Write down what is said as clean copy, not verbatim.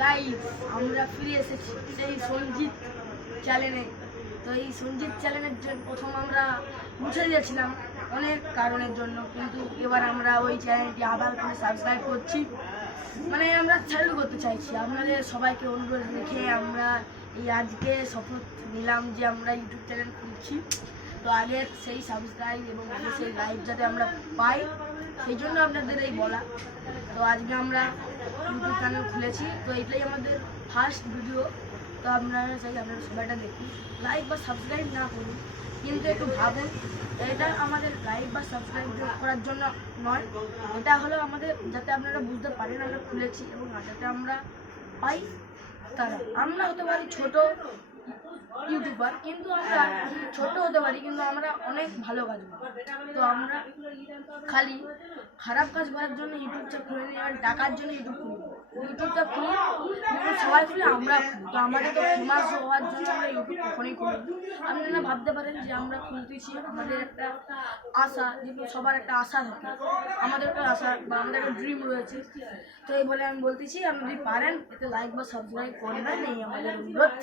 Guys আমরা ফিরে এসেছি সেই সঞ্জিত চ্যানেলে। তো এই সঞ্জিত চ্যানেলের জন্য প্রথম আমরা মুছে দিয়েছিলাম অনেক কারণের জন্য, কিন্তু এবার আমরা ওই চ্যানেলটি আবার করে সাবস্ক্রাইব করছি। মানে আমরা চালু করতে চাইছি। আপনাদের সবাইকে অনুরোধ রেখে আমরা এই আজকে শপথ নিলাম যে আমরা ইউটিউব চ্যানেল খুলছি। তো আগে সেই সাবস্ক্রাইব এবং সেই লাইক যাতে আমরা পাই, সেই জন্য আপনাদের এই বলা। তো আজকে আমরা ইউটিউব চ্যানেল খুলেছি, তো এটাই আমাদের ফার্স্ট ভিডিও। তো আপনারা সবাইটা দেখুন, লাইক বা সাবস্ক্রাইব না করুন, কিন্তু একটু ভাবুন। এটা আমাদের লাইক বা সাবস্ক্রাইব করার জন্য নয়, এটা হলো আমাদের যাতে আপনারা বুঝতে পারেন আমরা খুলেছি এবং যাতে আমরা পাই। তারা আমরা হতে পারি ছোট ইউটিউবার, কিন্তু আমরা ছোট হতে পারি, কিন্তু আমরা অনেক ভালো কাজ করি। তো আমরা খালি খারাপ কাজ করার জন্য ইউটিউবটা খুলে নিই, আর টাকার জন্য ইউটিউবটা খুলি। সবাই খুলে আমরা খুলি, তো আমাদের তো ফেমাস হওয়ার জন্য আমরা ইউটিউব কখনোই খুলি। আপনারা ভাবতে পারেন যে আমরা খুলতেছি, আমাদের একটা আশা, যেহেতু সবার একটা আশা থাকে, আমাদের একটা আশা বা আমাদের একটা ড্রিম রয়েছে। তো এই বলে আমি বলতেছি, আপনি যদি পারেন এতে লাইক বা সাবস্ক্রাইব করবেন, এই আমাদের অনুরোধ।